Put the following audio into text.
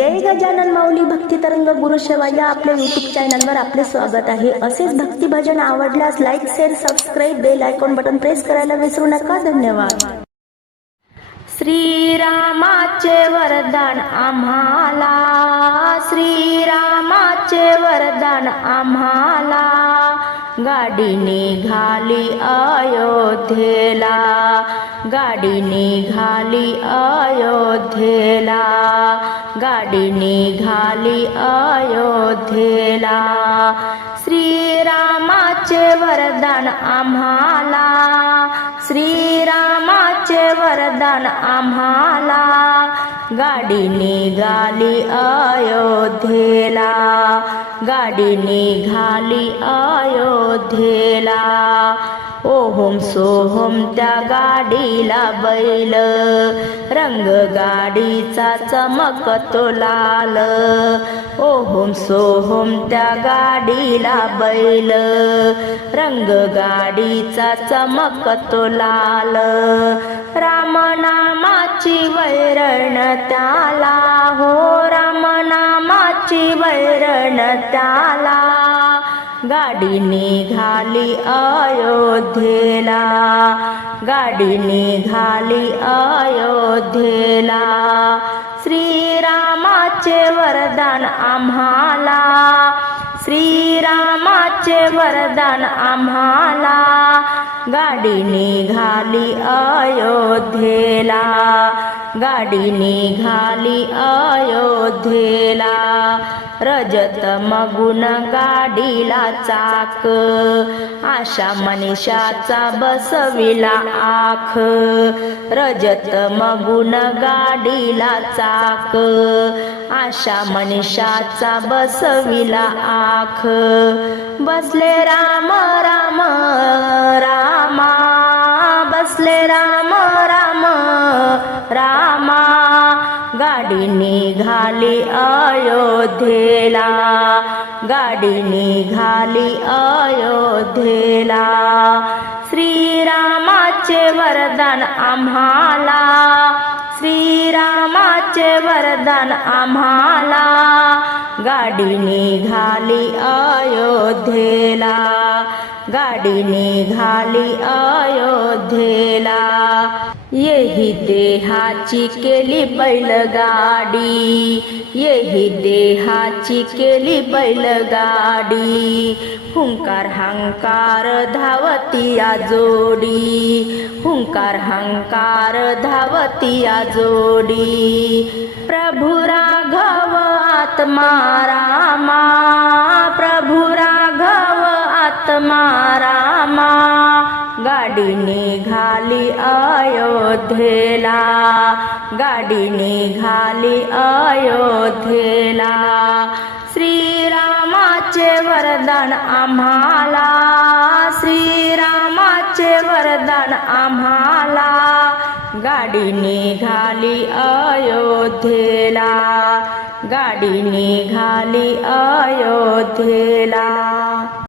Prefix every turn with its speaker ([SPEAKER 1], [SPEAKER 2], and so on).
[SPEAKER 1] जय गजानन माऊली भक्ती तरंग गुरु सेवा या आपल्या युट्यूब चॅनलवर आपले स्वागत आहे. असेच भक्ती भजन आवडल्यास like share subscribe bell icon button press करायला विसरू नका. धन्यवाद. श्रीरामाचे वरदान आम्हाला. श्रीरामाचे वरदान आम्हाला. गाडी निघाली अयोध्येला. गाडी निघाली अयोध्येला. गाडी निघाली अयोध्येला. श्रीरामाचे वरदान आम्हाला. श्रीरामाचे वरदान आम्हाला. गाडी निघाली अयोध्येला. गाडी निघाली अयोध्येला. ओहोम सोहम त्या गाडीला बैल. रंग गाडीचा चमकतो लाल. ओहोम सोहम त्या गाडीला बैल. रंग गाडीचा चमकतो लाल. रामनामाची वैरण त्याला हो. रामनामाची वैरण त्याला. गाडी निघाली अयोध्येला. गाडी निघाली अयोध्येला. श्रीरामाचे वरदान आम्हाला. श्रीरामाचे वरदान आम्हाला. गाडी निघाली अयोध्येला. गाडी निघाली अयोध्येला. रजत मगुन गाडीला चाक. आशा मनीषाचा बसविला आख. रजत मगुन गाडीला चाक. आशा मनीषाचा बसविला आख. बसले राम राम रामा. बसले राम राम राम. गाडी निघाली अयोध्येला. गाडी निघाली अयोध्येला. श्रीरामाचे वरदान आम्हाला. श्रीरामाचे वरदान आम्हाला. गाडी निघाली अयोध्येला. गाडी निघाली अयोध्येला. येही देहाची केली बैलगाडी. येही देहाची केली बैलगाडी. हुंकार हंकार धावतिया जोडी. हुंकार हंकार धावतिया जोडी. प्रभु राघव आत्मा रामा. प्रभु राघव आत्मा रामा. गाडी निघाली अयोध्येला. गाडी निघाली अयोध्येला. श्रीरामाचे वरदान आम्हाला. श्रीरामाचे वरदान आम्हाला. गाडी निघाली अयोध्येला. गाडी निघाली अयोध्येला.